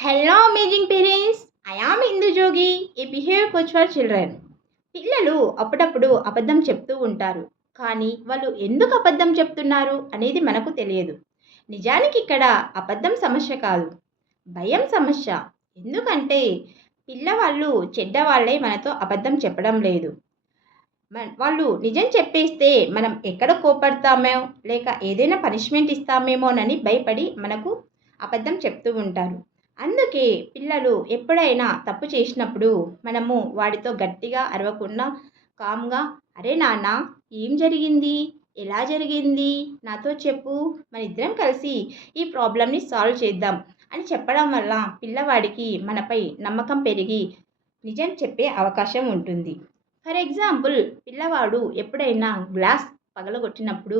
Hello, amazing parents. I am Indu Jogi, a behavior coach for children. పిల్లలు అప్పుడప్పుడు అబద్ధం చెప్తూ ఉంటారు. కానీ వాళ్ళు ఎందుకు అబద్ధం చెప్తున్నారు అనేది మనకు తెలియదు. నిజానికి ఇక్కడ అబద్ధం సమస్య కాదు. భయం సమస్య. ఎందుకంటే పిల్లవాళ్ళు చెడ్డవాళ్ళై మనతో అబద్ధం చెప్పడం లేదు. వాళ్ళు నిజం చెప్పేస్తే మనం ఎక్కడ కోపడతామో లేక ఏదైనా పనిష్మెంట్ ఇస్తామేమోనని భయపడి మనకు అబద్ధం చెప్తూ ఉంటారు. అందుకే పిల్లలు ఎప్పుడైనా తప్పు చేసినప్పుడు మనము వాడితో గట్టిగా అరవకుండా కామ్గా అరే నాన్న ఏం జరిగింది, ఎలా జరిగింది, నాతో చెప్పు, మన ఇద్దరం కలిసి ఈ ప్రాబ్లమ్ని సాల్వ్ చేద్దాం అని చెప్పడం వల్ల పిల్లవాడికి మనపై నమ్మకం పెరిగి నిజం చెప్పే అవకాశం ఉంటుంది. ఫర్ ఎగ్జాంపుల్, పిల్లవాడు ఎప్పుడైనా గ్లాస్ పగలగొట్టినప్పుడు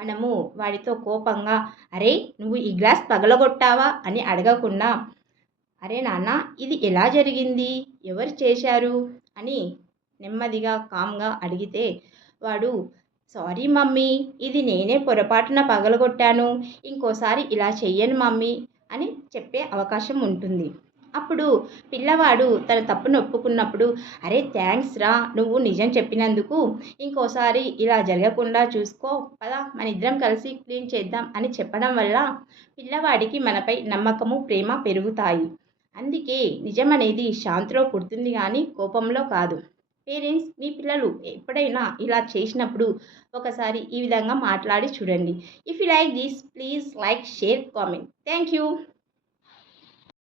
మనము వాడితో కోపంగా అరే నువ్వు ఈ గ్లాస్ పగలగొట్టావా అని అడగకుండా అరే నాన్న ఇది ఎలా జరిగింది, ఎవరు చేశారు అని నెమ్మదిగా కామ్గా అడిగితే వాడు సారీ మమ్మీ, ఇది నేనే పొరపాటున పగలగొట్టాను, ఇంకోసారి ఇలా చెయ్యను మమ్మీ అని చెప్పే అవకాశం ఉంటుంది. అప్పుడు పిల్లవాడు తన తప్పును ఒప్పుకున్నప్పుడు అరే థ్యాంక్స్ రా, నువ్వు నిజం చెప్పినందుకు, ఇంకోసారి ఇలా జరగకుండా చూసుకో, పదా మన ఇద్దరం కలిసి క్లీన్ చేద్దాం అని చెప్పడం వల్ల పిల్లవాడికి మనపై నమ్మకము ప్రేమ పెరుగుతాయి. అందుకే నిజం అనేది శాంతిలో పుడుతుంది కానీ కోపంలో కాదు. పేరెంట్స్, మీ పిల్లలు ఎప్పుడైనా ఇలా చేసినప్పుడు ఒకసారి ఈ విధంగా మాట్లాడి చూడండి. If you like this please like, share, comment. Thank you.